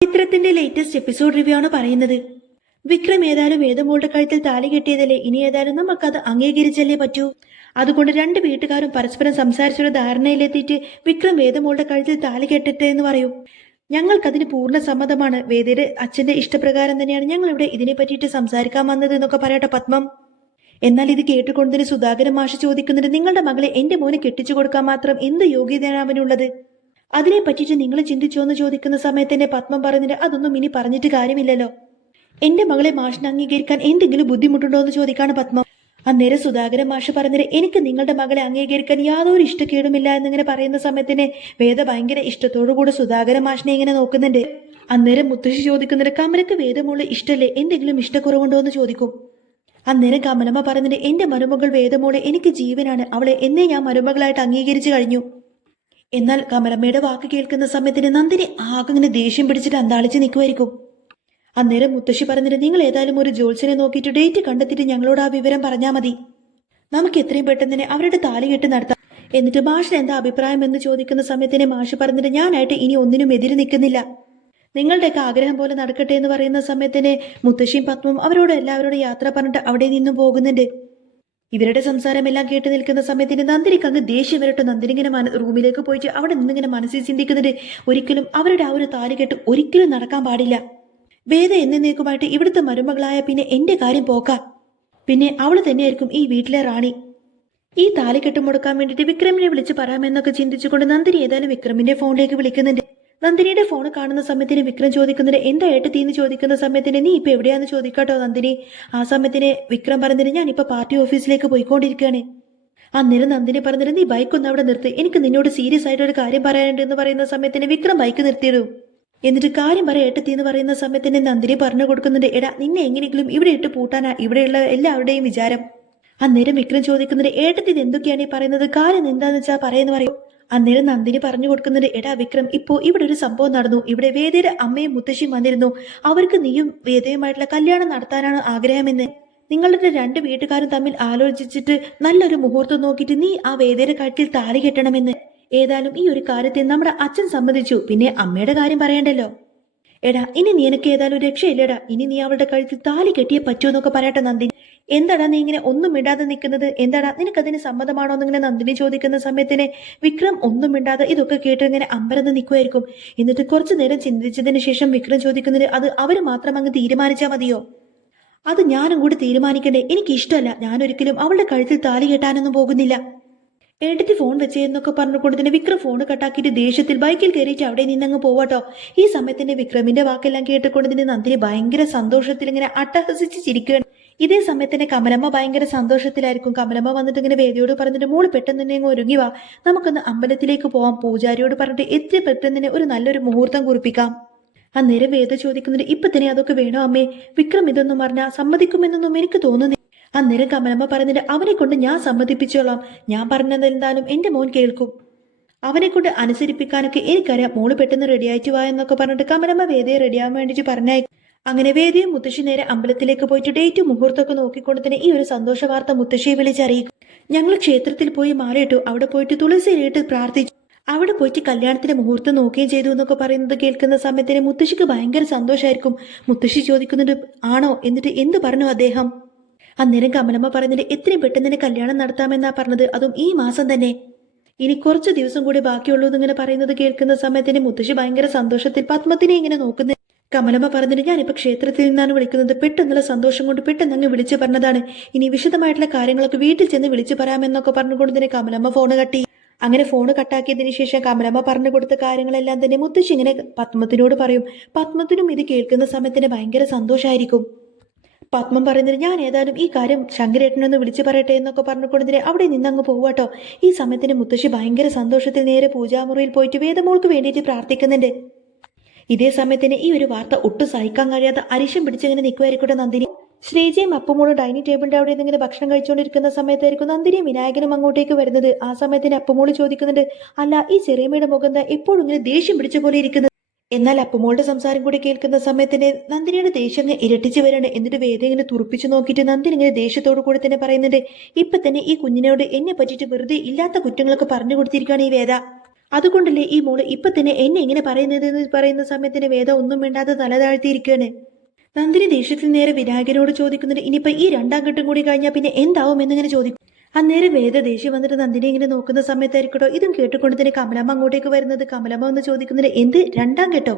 ചിത്രത്തിന്റെ latest episode review ആണ് പറയുന്നത്. വിക്രം ഏതായാലും വേദമോളുടെ കഴുത്തിൽ താലി കെട്ടിയതല്ലേ, ഇനി ഏതായാലും നമുക്കത് അംഗീകരിച്ചല്ലേ പറ്റൂ. അതുകൊണ്ട് രണ്ട് വീട്ടുകാരും പരസ്പരം സംസാരിച്ചൊരു ധാരണയിലെത്തിയിട്ട് വിക്രം വേദമോളുടെ കഴുത്തിൽ താലി കെട്ടട്ടെ എന്ന് പറയും. ഞങ്ങൾക്കതിന് പൂർണ്ണ സമ്മതമാണ്. വേദയുടെ അച്ഛന്റെ ഇഷ്ടപ്രകാരം തന്നെയാണ് ഞങ്ങൾ ഇവിടെ ഇതിനെ പറ്റിയിട്ട് സംസാരിക്കാൻ വന്നത് എന്നൊക്കെ പറയട്ടെ പത്മം. എന്നാൽ ഇത് കേട്ടുകൊണ്ടതിന് സുധാകരൻ മാഷ് ചോദിക്കുന്നുണ്ട്, നിങ്ങളുടെ മകളെ എന്റെ മോന് കെട്ടിച്ചു കൊടുക്കാൻ മാത്രം എന്ത് യോഗ്യതയാണ് അവനുള്ളത്? അതിനെ പറ്റിയിട്ട് നിങ്ങൾ ചിന്തിച്ചോ എന്ന് ചോദിക്കുന്ന സമയത്ത് തന്നെ പത്മം പറയുന്നുണ്ട്, അതൊന്നും ഇനി പറഞ്ഞിട്ട് കാര്യമില്ലല്ലോ. എന്റെ മകളെ മാഷിനെ അംഗീകരിക്കാൻ എന്തെങ്കിലും ബുദ്ധിമുട്ടുണ്ടോ എന്ന് ചോദിക്കാണ് പത്മം. അന്നേരം സുധാകരൻ മാഷ് പറഞ്ഞത്, എനിക്ക് നിങ്ങളുടെ മകളെ അംഗീകരിക്കാൻ യാതൊരു ഇഷ്ടക്കേടുമില്ല എന്നിങ്ങനെ പറയുന്ന സമയത്തിന് വേദ ഭയങ്കര ഇഷ്ടത്തോടുകൂടി സുധാകരൻ മാഷിനെ ഇങ്ങനെ നോക്കുന്നുണ്ട്. അന്നേരം മുത്തശ്ശി ചോദിക്കുന്നുണ്ട്, കമലക്ക് വേദമോള് ഇഷ്ടല്ലേ, എന്തെങ്കിലും ഇഷ്ടക്കുറവുണ്ടോ എന്ന് ചോദിക്കും. അന്നേരം കമലമ്മ പറഞ്ഞിട്ട്, എന്റെ മരുമകൾ വേദമോളെ എനിക്ക് ജീവനാണ്, അവളെ എന്നേ ഞാൻ മരുമകളായിട്ട് അംഗീകരിച്ചു കഴിഞ്ഞു. എന്നാൽ കമലമ്മയുടെ വാക്ക് കേൾക്കുന്ന സമയത്തിന് നന്ദിനി ആകെ ഇങ്ങനെ ദേഷ്യം പിടിച്ചിട്ട് അന്താളിച്ച് നിൽക്കുമായിരിക്കും. അന്നേരം മുത്തശ്ശി പറഞ്ഞിട്ട്, നിങ്ങൾ ഏതായാലും ഒരു ജോത്സ്യനെ നോക്കിയിട്ട് ഡേറ്റ് കണ്ടെത്തിയിട്ട് ഞങ്ങളോട് ആ വിവരം പറഞ്ഞാൽ മതി. നമുക്ക് എത്രയും പെട്ടെന്ന് തന്നെ അവരുടെ താലി കെട്ട് നടത്താം. എന്നിട്ട് മാഷിന് എന്താ അഭിപ്രായം എന്ന് ചോദിക്കുന്ന സമയത്തിന് മാഷ് പറഞ്ഞിട്ട്, ഞാനായിട്ട് ഇനി ഒന്നിനും എതിര് നിൽക്കുന്നില്ല, നിങ്ങളുടെയൊക്കെ ആഗ്രഹം പോലെ നടക്കട്ടെ എന്ന് പറയുന്ന സമയത്തിന് മുത്തശ്ശിയും പത്മവും അവരോട് എല്ലാവരോടും യാത്ര പറഞ്ഞിട്ട് അവിടെ നിന്നും പോകുന്നുണ്ട്. ഇവരുടെ സംസാരമെല്ലാം കേട്ട് നിൽക്കുന്ന സമയത്തിന് നന്ദിനിക്ക് അങ്ങ് ദേഷ്യം വരട്ടെ. നന്ദിനി ഇങ്ങനെ റൂമിലേക്ക് പോയിട്ട് അവിടെ നിന്നിങ്ങനെ മനസ്സിൽ ചിന്തിക്കുന്നുണ്ട്, ഒരിക്കലും അവരുടെ ആ ഒരു താലികെട്ട് ഒരിക്കലും നടക്കാൻ പാടില്ല. വേദ എന്നേക്കുമായിട്ട് ഇവിടുത്തെ മരുമകളായ പിന്നെ എന്റെ കാര്യം പോക്കാം. പിന്നെ അവള് തന്നെയായിരിക്കും ഈ വീട്ടിലെ റാണി. ഈ താലികെട്ട് മുടക്കാൻ വേണ്ടിയിട്ട് വിക്രമിനെ വിളിച്ച് പറയാമെന്നൊക്കെ ചിന്തിച്ചുകൊണ്ട് നന്ദിനി ഏതായാലും വിക്രമിന്റെ ഫോണിലേക്ക് വിളിക്കുന്നുണ്ട്. നന്ദിനിയുടെ ഫോൺ കാണുന്ന സമയത്തിന് വിക്രം ചോദിക്കുന്നുണ്ട്, എന്താ ഏട്ടത്തിന്ന് ചോദിക്കുന്ന സമയത്തിന്, നീ ഇപ്പൊ എവിടെയാന്ന് ചോദിക്കാട്ടോ നന്ദിനി. ആ സമയത്തിന് വിക്രം പറഞ്ഞിട്ട്, ഞാനിപ്പോ പാർട്ടി ഓഫീസിലേക്ക് പോയിക്കൊണ്ടിരിക്കുകയാണ്. അന്നേരം നന്ദിനി പറഞ്ഞിട്ട്, നീ ബൈക്ക് ഒന്ന് അവിടെ നിർത്തി, എനിക്ക് നിന്നോട് സീരിയസ് ആയിട്ട് ഒരു കാര്യം പറയാനുണ്ട് എന്ന് പറയുന്ന സമയത്തിന് വിക്രം ബൈക്ക് നിർത്തിയിടും. എന്നിട്ട് കാര്യം പറയാം ഏട്ടത്തി എന്ന് പറയുന്ന സമയത്തിന് നന്ദിനി പറഞ്ഞു കൊടുക്കുന്നുണ്ട്, എടാ നിന്നെ എങ്ങനെയെങ്കിലും ഇവിടെ ഇട്ട് പൂട്ടാനാ ഇവിടെയുള്ള എല്ലാവരുടെയും വിചാരം. അന്നേരം വിക്രം ചോദിക്കുന്നുണ്ട്, ഏട്ടത്തി ഇത് എന്തൊക്കെയാണ് ഈ പറയുന്നത്, കാര്യം എന്താന്ന് വെച്ചാൽ പറയുന്നു പറയും. അന്നേരം നന്ദിനി പറഞ്ഞു കൊടുക്കുന്നുണ്ട്, എടാ വിക്രം, ഇപ്പോ ഇവിടെ ഒരു സംഭവം നടന്നു. ഇവിടെ വേദയുടെ അമ്മയും മുത്തശ്ശിയും വന്നിരുന്നു. അവർക്ക് നീയും വേദയുമായിട്ടുള്ള കല്യാണം നടത്താനാണ് ആഗ്രഹമെന്ന്. നിങ്ങളുടെ രണ്ട് വീട്ടുകാരും തമ്മിൽ ആലോചിച്ചിട്ട് നല്ലൊരു മുഹൂർത്തം നോക്കിയിട്ട് നീ ആ വേദയുടെ കഴുത്തിൽ താലി കെട്ടണമെന്ന്. ഏതായാലും ഈ ഒരു കാര്യത്തിൽ നമ്മുടെ അച്ഛൻ സമ്മതിച്ചു, പിന്നെ അമ്മയുടെ കാര്യം പറയണ്ടല്ലോ. എടാ ഇനി നിനക്ക് ഏതായാലും രക്ഷയില്ലടാ, ഇനി നീ അവളുടെ കഴുത്തിൽ താലി കെട്ടിയേ പറ്റൂ എന്നൊക്കെ പറയട്ടെ നന്ദിനി. എന്താടാ നീ ഇങ്ങനെ ഒന്നും മിണ്ടാതെ നിൽക്കുന്നത്, എന്താടാ നിനക്കതിന് സമ്മതമാണോ എന്നിങ്ങനെ നന്ദിനി ചോദിക്കുന്ന സമയത്തിന് വിക്രം ഒന്നും മിണ്ടാതെ ഇതൊക്കെ കേട്ട് ഇങ്ങനെ അമ്പരന്ന് നിൽക്കുമായിരിക്കും. എന്നിട്ട് കുറച്ചു നേരം ചിന്തിച്ചതിന് ശേഷം വിക്രം ചോദിക്കുന്നത്, അത് അവര് മാത്രം അങ്ങ് തീരുമാനിച്ചാൽ മതിയോ? അത് ഞാനും കൂടി തീരുമാനിക്കണ്ടേ? എനിക്ക് ഇഷ്ടമല്ല, ഞാനൊരിക്കലും അവളുടെ കഴുത്തിൽ താലി കെട്ടാനൊന്നും പോകുന്നില്ല. ഏട്ടത്തി ഫോൺ വെച്ചേന്നൊക്കെ പറഞ്ഞുകൊണ്ട് തന്നെ വിക്രം ഫോൺ കട്ടാക്കിയിട്ട് ദേഷ്യത്തിൽ ബൈക്കിൽ കയറിയിട്ട് അവിടെ നിന്നങ്ങ് പോവാട്ടോ. ഈ സമയത്തിന്റെ വിക്രമിന്റെ വാക്കെല്ലാം കേട്ടുകൊണ്ട് തന്നെ നന്ദിനി ഭയങ്കര സന്തോഷത്തിൽ ഇങ്ങനെ അട്ടഹസിച്ച് ചിരിക്കുകയാണ്. ഇതേ സമയത്തന്നെ കമലമ്മ ഭയങ്കര സന്തോഷത്തിലായിരിക്കും. കമലമ്മ വന്നിട്ട് ഇങ്ങനെ വേദിയോട് പറഞ്ഞിട്ട്, മോള് പെട്ടെന്ന് തന്നെ അങ്ങ് ഒരുങ്ങി വാ, നമുക്കൊന്ന് അമ്പലത്തിലേക്ക് പോവാം. പൂജാരിയോട് പറഞ്ഞിട്ട് എത്ര പെട്ടെന്ന് തന്നെ ഒരു നല്ലൊരു മുഹൂർത്തം കുറിപ്പിക്കാം. അന്നേരം വേദ ചോദിക്കുന്നുണ്ട്, ഇപ്പൊ തന്നെ അതൊക്കെ വേണോ അമ്മേ? വിക്രം ഇതൊന്നും പറഞ്ഞാൽ സമ്മതിക്കുമെന്നൊന്നും എനിക്ക് തോന്നുന്നില്ല. അന്നേരം കമലമ്മ പറഞ്ഞിട്ട്, അവനെ കൊണ്ട് ഞാൻ സമ്മതിപ്പിച്ചോളാം, ഞാൻ പറഞ്ഞതെന്തായാലും എന്റെ മോൻ കേൾക്കും, അവനെ കൊണ്ട് അനുസരിപ്പിക്കാനൊക്കെ എനിക്കറിയാം, മോള് പെട്ടെന്ന് റെഡിയായിട്ട് വാ എന്നൊക്കെ പറഞ്ഞിട്ട് കമലമ്മ വേദയെ റെഡിയാവാൻ വേണ്ടിയിട്ട് പറഞ്ഞയക്കും. അങ്ങനെ വേദിയും മുത്തശ്ശി നേരെ അമ്പലത്തിലേക്ക് പോയിട്ട് ഡേറ്റ് മുഹൂർത്തമൊക്കെ നോക്കിക്കൊണ്ട് തന്നെ ഈ ഒരു സന്തോഷ വാർത്ത മുത്തശ്ശിയെ വിളിച്ചറിയിക്കും. ഞങ്ങൾ ക്ഷേത്രത്തിൽ പോയി മാലയിട്ടു, അവിടെ പോയിട്ട് തുളസിയിലിട്ട് പ്രാർത്ഥിച്ചു, അവിടെ പോയിട്ട് കല്യാണത്തിന്റെ മുഹൂർത്തം നോക്കുകയും ചെയ്തു എന്നൊക്കെ പറയുന്നത് കേൾക്കുന്ന സമയത്തിന് മുത്തശ്ശിക്ക് ഭയങ്കര സന്തോഷമായിരിക്കും. മുത്തശ്ശി ചോദിക്കുന്നുണ്ട്, ആണോ? എന്നിട്ട് എന്ത് പറഞ്ഞു അദ്ദേഹം? അന്നേരം കമലമ്മ പറഞ്ഞിട്ട്, എത്രയും പെട്ടെന്ന് തന്നെ കല്യാണം നടത്താമെന്നാ പറഞ്ഞത്, അതും ഈ മാസം തന്നെ, ഇനി കുറച്ച് ദിവസം കൂടി ബാക്കിയുള്ളൂ എന്നിങ്ങനെ പറയുന്നത് കേൾക്കുന്ന സമയത്തിന് മുത്തശ്ശി ഭയങ്കര സന്തോഷത്തിൽ പത്മത്തിനെ ഇങ്ങനെ നോക്കുന്നു. കമലമ്മ പറഞ്ഞിട്ട്, ഞാനിപ്പോ ക്ഷേത്രത്തിൽ നിന്നാണ് വിളിക്കുന്നത്, പെട്ടെന്നുള്ള സന്തോഷം കൊണ്ട് പെട്ടെന്ന് അങ്ങ് വിളിച്ചു പറഞ്ഞതാണ്, ഇനി വിശദമായിട്ടുള്ള കാര്യങ്ങളൊക്കെ വീട്ടിൽ ചെന്ന് വിളിച്ചു പറയാമെന്നൊക്കെ പറഞ്ഞുകൊണ്ട് തന്നെ കമലമ്മ ഫോണ് കട്ടി. അങ്ങനെ ഫോണ് കട്ടാക്കിയതിനു ശേഷം കമലമ്മ പറഞ്ഞു കൊടുത്ത കാര്യങ്ങളെല്ലാം തന്നെ മുത്തശ്ശി ഇങ്ങനെ പത്മത്തിനോട് പറയും. പത്മത്തിനും ഇത് കേൾക്കുന്ന സമയത്തിന് ഭയങ്കര സന്തോഷമായിരിക്കും. പത്മം പറയുന്നത്, ഞാൻ ഏതായാലും ഈ കാര്യം ശങ്കരേട്ടനൊന്ന് വിളിച്ചു പറയട്ടെ എന്നൊക്കെ പറഞ്ഞുകൊണ്ടതിനെ അവിടെ നിന്നങ്ങ് പോവാട്ടോ. ഈ സമയത്തിന് മുത്തശ്ശി ഭയങ്കര സന്തോഷത്തിൽ നേരെ പൂജാമുറിയിൽ പോയിട്ട് വേദമോൾക്ക് വേണ്ടിയിട്ട് പ്രാർത്ഥിക്കുന്നുണ്ട്. ഇതേ സമയത്തിന് ഈ ഒരു വാർത്ത ഒട്ടും സഹിക്കാൻ കഴിയാതെ അരിശം പിടിച്ചങ്ങനെ നിൽക്കുമായിരിക്കട്ടെ നന്ദിനി. ശ്രീജയും അപ്പുമോളും ഡൈനിങ് ടേബിളിന്റെ അവിടെ നിന്നിങ്ങനെ ഭക്ഷണം കഴിച്ചുകൊണ്ടിരിക്കുന്ന സമയത്തായിരിക്കും നന്ദിനിയും വിനായകനും അങ്ങോട്ടേക്ക് വരുന്നത്. ആ സമയത്തിന് അപ്പുമോള് ചോദിക്കുന്നുണ്ട്, അല്ല ഈ ചെറിയമ്മയുടെ മുഖം എപ്പോഴും ഇങ്ങനെ ദേഷ്യം പിടിച്ച പോലെ ഇരിക്കുന്നത്? എന്നാൽ അപ്പുമോളുടെ സംസാരം കൂടി കേൾക്കുന്ന സമയത്തിന് നന്ദിനിയുടെ ദേഷ്യം ഇരട്ടിച്ചു വരാണ്. എന്നിട്ട് വേദ ഇങ്ങനെ തുറപ്പിച്ചു നോക്കിയിട്ട് നന്ദിനി ഇങ്ങനെ ദേഷ്യത്തോടു കൂടി തന്നെ പറയുന്നുണ്ട്, ഇപ്പൊ തന്നെ ഈ കുഞ്ഞിനോട് എന്നെ പറ്റിയിട്ട് വെറുതെ ഇല്ലാത്ത കുറ്റങ്ങളൊക്കെ പറഞ്ഞു കൊടുത്തിരിക്കുകയാണ് ഈ വേദ. അതുകൊണ്ടല്ലേ ഈ മോള് ഇപ്പൊ തന്നെ എന്നെ ഇങ്ങനെ പറയുന്നത് എന്ന് പറയുന്ന സമയത്തിന് വേദ ഒന്നും മിണ്ടാതെ തല താഴ്ത്തിയിരിക്കുകയാണ്. നന്ദിനി ദേഷ്യത്തിൽ നേരെ വിനായകനോട് ചോദിക്കുന്നുണ്ട്, ഇനിയിപ്പൊ ഈ രണ്ടാം ഘട്ടം കൂടി കഴിഞ്ഞാൽ പിന്നെ എന്താവും എന്നിങ്ങനെ ചോദിക്കും. അന്നേരം വേദ ദേഷ്യം വന്നിട്ട് നന്ദിനി ഇങ്ങനെ നോക്കുന്ന സമയത്തായിരിക്കട്ടോ ഇതും കേട്ടുകൊണ്ട് തന്നെ കമലമ്മ അങ്ങോട്ടേക്ക് വരുന്നത്. കമലമ്മ ഒന്ന് ചോദിക്കുന്നുണ്ട്, എന്ത് രണ്ടാം ഘട്ടോ?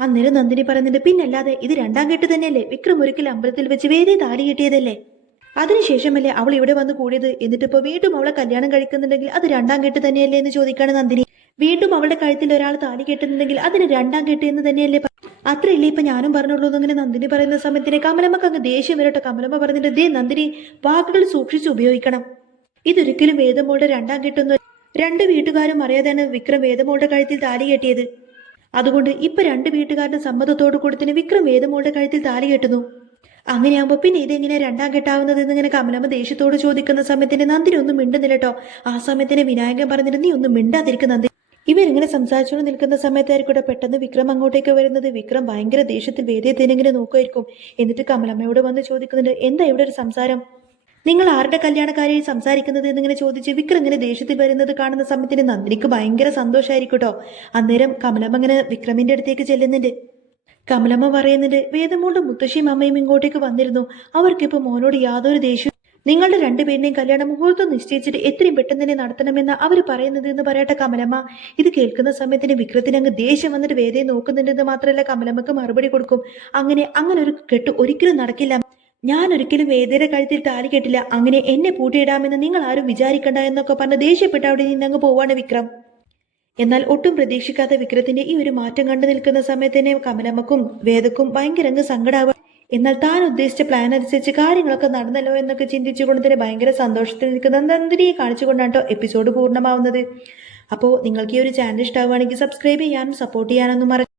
അന്നേരം നന്ദിനി പറയുന്നുണ്ട്, പിന്നല്ലാതെ ഇത് രണ്ടാം ഘട്ട് തന്നെയല്ലേ, വിക്രം ഒരിക്കൽ അമ്പലത്തിൽ വെച്ച് വേദയെ താലി കെട്ടിയതല്ലേ, അതിനുശേഷമല്ലേ അവൾ ഇവിടെ വന്ന് കൂടിയത്, എന്നിട്ടിപ്പോ വീണ്ടും അവളെ കല്യാണം കഴിക്കുന്നുണ്ടെങ്കിൽ അത് രണ്ടാം കെട്ട് തന്നെയല്ലേ എന്ന് ചോദിക്കാണ് നന്ദിനി. വീണ്ടും അവളുടെ കഴുത്തിൽ ഒരാൾ താലി കെട്ടുന്നുണ്ടെങ്കിൽ അതിന് രണ്ടാം കെട്ട് എന്ന് തന്നെയല്ലേ അത്രയല്ലേ ഇപ്പൊ ഞാനും പറഞ്ഞുള്ളൂ എന്നങ്ങനെ നന്ദിനി പറയുന്ന സമയത്തിന് കമലമ്മക്ക് അങ്ങ് ദേഷ്യം വരട്ടെ. കമലമ്മ പറഞ്ഞിട്ട്, ദേ നന്ദിനി, വാക്കുകൾ സൂക്ഷിച്ച് ഉപയോഗിക്കണം. ഇതൊരിക്കലും വേദമോളുടെ രണ്ടാം കെട്ടൊന്നും, രണ്ട് വീട്ടുകാരും അറിയാതെയാണ് വിക്രം വേദമോളുടെ കഴുത്തിൽ താലി കെട്ടിയത്. അതുകൊണ്ട് ഇപ്പൊ രണ്ട് വീട്ടുകാരുടെ സമ്മതത്തോടു കൂടി തന്നെ വിക്രം വേദമോളുടെ കഴുത്തിൽ താലി കെട്ടുന്നു. അങ്ങനെയാകുമ്പോ പിന്നെ ഇതെങ്ങനെ രണ്ടാം കെട്ടാവുന്നത് എന്നിങ്ങനെ കമലമ്മ ദേഷ്യത്തോട് ചോദിക്കുന്ന സമയത്തിന് നന്ദിനി ഒന്നും മിണ്ടുന്നില്ല കേട്ടോ. ആ സമയത്തിന് വിനായകൻ പറഞ്ഞിട്ട്, നീ ഒന്നും മിണ്ടാതിരിക്കും നന്ദിനി. ഇവരിങ്ങനെ സംസാരിച്ചുകൊണ്ട് നിൽക്കുന്ന സമയത്തായിരിക്കും പെട്ടെന്ന് വിക്രം അങ്ങോട്ടേക്ക് വരുന്നത്. വിക്രം ഭയങ്കര ദേഷ്യത്തിൽ വേദിയെ തന്നെ നോക്കുമായിരിക്കും. എന്നിട്ട് കമലമ്മയോട് വന്ന് ചോദിക്കുന്നുണ്ട്, എന്താ ഇവിടെ ഒരു സംസാരം, നിങ്ങൾ ആരുടെ കല്യാണക്കാരെയും സംസാരിക്കുന്നത് എന്നിങ്ങനെ ചോദിച്ച് വിക്രം ഇങ്ങനെ ദേഷ്യത്തിൽ വരുന്നത് കാണുന്ന സമയത്തിന് നന്ദിനിക്ക് ഭയങ്കര സന്തോഷമായിരിക്കും കേട്ടോ. അന്നേരം കമലമ്മ ഇങ്ങനെ വിക്രമിന്റെ അടുത്തേക്ക് ചെല്ലുന്നുണ്ട്. കമലമ്മ പറയുന്നുണ്ട്, വേദമോളുടെ മുത്തശ്ശിയും അമ്മയും ഇങ്ങോട്ടേക്ക് വന്നിരുന്നു, അവർക്കിപ്പോ മോനോട് യാതൊരു ദേഷ്യവും, നിങ്ങളുടെ രണ്ടുപേരുടെയും കല്യാണം മുഹൂർത്തം നിശ്ചയിച്ചിട്ട് എത്രയും പെട്ടെന്ന് തന്നെ നടത്തണമെന്ന് അവർ പറയുന്നത് എന്ന് പറയട്ടെ കമലമ്മ. ഇത് കേൾക്കുന്ന സമയത്തിന് വിക്രത്തിന് അങ്ങ് ദേഷ്യം വന്നിട്ട് വേദയെ നോക്കുന്നുണ്ടെന്ന് മാത്രമല്ല കമലമ്മക്ക് മറുപടി കൊടുക്കും. അങ്ങനെ ഒരു കെട്ട് ഒരിക്കലും നടക്കില്ല, ഞാൻ ഒരിക്കലും വേദയുടെ കഴുത്തിൽ താലി കെട്ടില്ല, അങ്ങനെ എന്നെ പൂട്ടിയിടാമെന്ന് നിങ്ങൾ ആരും വിചാരിക്കണ്ട എന്നൊക്കെ പറഞ്ഞ് ദേഷ്യപ്പെട്ട് അവിടെ നിന്നങ്ങ് പോവാണ് വിക്രം. എന്നാൽ ഒട്ടും പ്രതീക്ഷിക്കാത്ത വിക്രത്തിന്റെ ഈ ഒരു മാറ്റം കണ്ടു നിൽക്കുന്ന സമയത്തന്നെ കമലമ്മക്കും വേദക്കും ഭയങ്കര അങ്ങ് സങ്കടാവുക. എന്നാൽ താൻ ഉദ്ദേശിച്ച പ്ലാൻ അനുസരിച്ച് കാര്യങ്ങളൊക്കെ നടന്നല്ലോ എന്നൊക്കെ ചിന്തിച്ചുകൊണ്ട് തന്നെ ഭയങ്കര സന്തോഷത്തിൽ നിൽക്കുന്ന നന്ദിനിയെ കാണിച്ചുകൊണ്ടാണ് എപ്പിസോഡ് പൂർണ്ണമാവുന്നത്. അപ്പോൾ നിങ്ങൾക്ക് ഈ ഒരു ചാനൽ ഇഷ്ടമാവുകയാണെങ്കിൽ സബ്സ്ക്രൈബ് ചെയ്യാനും സപ്പോർട്ട് ചെയ്യാനൊന്നും മറക്കരുത്.